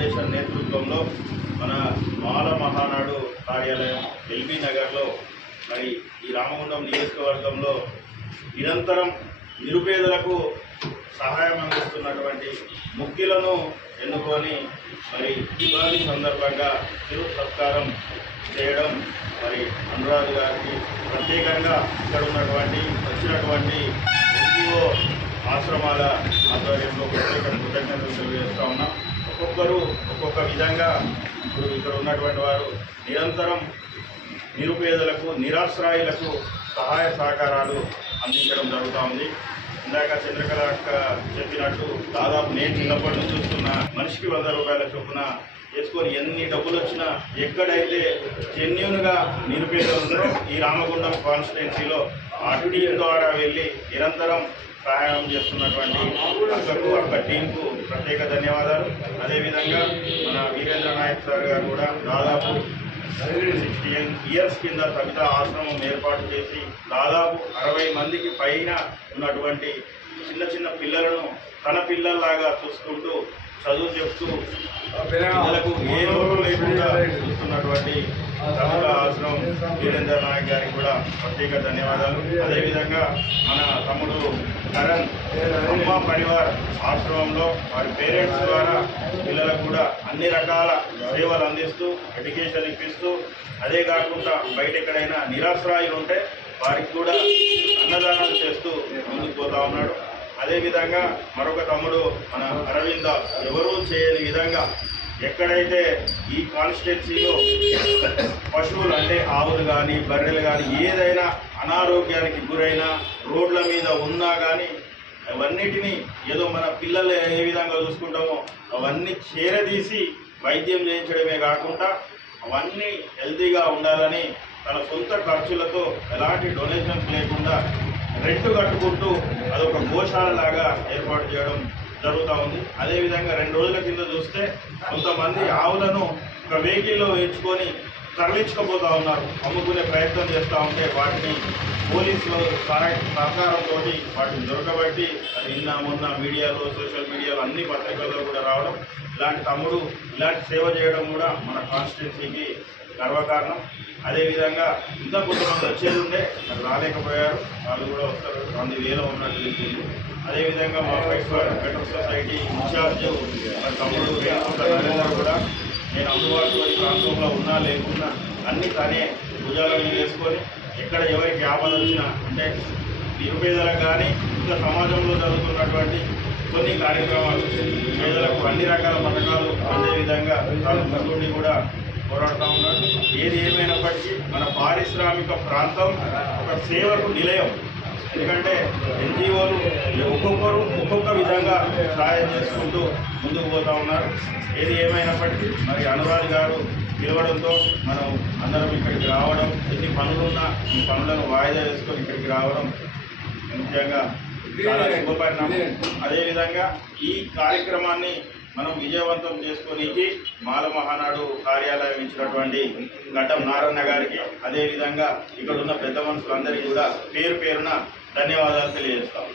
Foundation నేతృత్వంలో మన మాల మహానాడు కార్యాలయం ఎల్బీ నగర్లో మరి ఈ రామగుండం నియోజకవర్గంలో నిరంతరం నిరుపేదలకు సహాయం అందిస్తున్నటువంటి ముఖ్యులను ఎన్నుకొని మరి దివాళీ సందర్భంగా చిరు సత్కారం చేయడం మరి అనురాధ్ గారికి ప్రత్యేకంగా ఇక్కడ వచ్చినటువంటి ఎన్జిఓ ఆశ్రమాల ఆధ్వర్యంలో ప్రత్యేక కృతజ్ఞతలు తెలియజేస్తూ ఉన్నాం. ఒక్కొక్కరు ఒక్కొక్క విధంగా ఇప్పుడు ఇక్కడ ఉన్నటువంటి వారు నిరంతరం నిరుపేదలకు నిరాశ్రాయులకు సహాయ సహకారాలు అందించడం జరుగుతూ ఉంది. ఇందాక చంద్రకళ చెప్పినట్టు దాదాపు నేను చిన్నప్పటి నుంచి చూస్తున్న మనిషికి 100 రూపాయల చొప్పున వేసుకొని ఎన్ని డబ్బులు వచ్చినా ఎక్కడైతే జెన్యూన్గా నిరుపేదలు ఉన్నారో ఈ రామగుండం కాన్స్టిట్యున్సీలో ఆ టీం ద్వారా వెళ్ళి నిరంతరం సహాయం చేస్తున్నటువంటి అక్క టీంకు ప్రత్యేక ధన్యవాదాలు. అదేవిధంగా మన వీరేంద్ర నాయక్ సార్ గారు కూడా దాదాపు 16 ఇయర్స్ కింద కవితా ఆశ్రమం ఏర్పాటు చేసి దాదాపు 60 మందికి పైన ఉన్నటువంటి చిన్న చిన్న పిల్లలను తన పిల్లల్లాగా చూసుకుంటూ చదువు చెప్తూ పిల్లలకు ఏ లోటు లేకుండా చూస్తున్నటువంటి కవితా ఆశ్రమం వీరేంద్ర నాయక్ గారికి కూడా ప్రత్యేక ధన్యవాదాలు. అదేవిధంగా మన తమ్ముడు కరణ్ అమ్మ పరివార్ ఆశ్రమంలో వారి పేరెంట్స్ ద్వారా పిల్లలకు కూడా అన్ని రకాల సేవలు అందిస్తూ ఎడ్యుకేషన్ ఇప్పిస్తూ అదే కాకుండా బయట ఎక్కడైనా నిరాశ్రాయులు ఉంటే వారికి కూడా అన్నదానాలు చేస్తూ ముందుకు పోతా ఉన్నాడు. అదేవిధంగా మరొక తమ్ముడు మన అరవింద ఎవరూ చేయని విధంగా ఎక్కడైతే ఈ కాన్స్టిట్యున్సీలో పశువులు అంటే ఆవులు కానీ బర్రెలు కానీ ఏదైనా అనారోగ్యానికి గురైనా రోడ్ల మీద ఉన్నా కానీ అవన్నిటినీ ఏదో మన పిల్లలు ఏ విధంగా చూసుకుంటామో అవన్నీ చేరదీసి వైద్యం చేయించడమే కాకుండా అవన్నీ హెల్తీగా ఉండాలని తన సొంత ఖర్చులతో ఎలాంటి డొనేషన్స్ లేకుండా రెంట్ కట్టుకుంటూ అదొక గోశాలలాగా ఏర్పాటు చేయడం జరుగుతూ ఉంది. అదేవిధంగా 2 రోజుల కింద చూస్తే కొంతమంది ఆవులను ఒక వెహికల్లో ఎంచుకొని తరలించుకుపోతూ ఉన్నారు. అమ్ముకునే ప్రయత్నం చేస్తూ ఉంటే వాటిని పోలీసులు సహకారంతో వాటిని దొరకబట్టి అది మొన్న మీడియాలో సోషల్ మీడియాలో అన్ని పత్రికల్లో కూడా రావడం, ఇలాంటి తమ్ముడు ఇలాంటి సేవ చేయడం కూడా మన కాన్స్టిట్యున్సీకి గర్వకారణం. అదేవిధంగా ఇంకా కొంతమంది వచ్చేది ఉండే మరి రాలేకపోయారు, వాళ్ళు కూడా వస్తారు. 1000 ఉన్నట్టు తెలిసింది. అదేవిధంగా మా బెటర్ సొసైటీ ఇన్ఛార్జ్ మన తమ్ముడు నరేందర్ కూడా నేను అందుబాటులో ఈ ప్రాంతంలో ఉన్నా లేకున్నా అన్ని తనే భుజాలను వేసుకొని ఎక్కడ ఎవరికి ఆపద వచ్చినా అంటే నిరుపేదలకు కానీ ఇంకా సమాజంలో జరుగుతున్నటువంటి కొన్ని కార్యక్రమాలు పేదలకు అన్ని రకాల పథకాలు అందే విధంగా తాను ముందుండి కూడా పోరాడుతూ ఉన్నాడు. ఏది ఏమైనప్పటికీ మన పారిశ్రామిక ప్రాంతం ఒక సేవకు నిలయం. ఎందుకంటే ఎన్జిఓలు ఒక్కొక్కరు ఒక్కొక్క విధంగా సహాయం చేసుకుంటూ ముందుకు పోతూ ఉన్నారు. ఏది ఏమైనప్పటికీ మరి అనురాధ్ గారు పిలవడంతో మనం అందరం ఇక్కడికి రావడం, ఎన్ని పనులున్నా ఈ పనులను వాయిదా వేసుకొని ఇక్కడికి రావడం ముఖ్యంగా చాలా శుభపరిణామం. అదేవిధంగా ఈ కార్యక్రమాన్ని మనం విజయవంతం చేసుకోనికి మాల మహానాడు కార్యాలయం ఇచ్చినటువంటి గడ్డం నారాయణ గారికి అదేవిధంగా ఇక్కడ ఉన్న పెద్ద మనుషులందరికీ కూడా పేరు పేరున ధన్యవాదాలు తెలియజేస్తాం.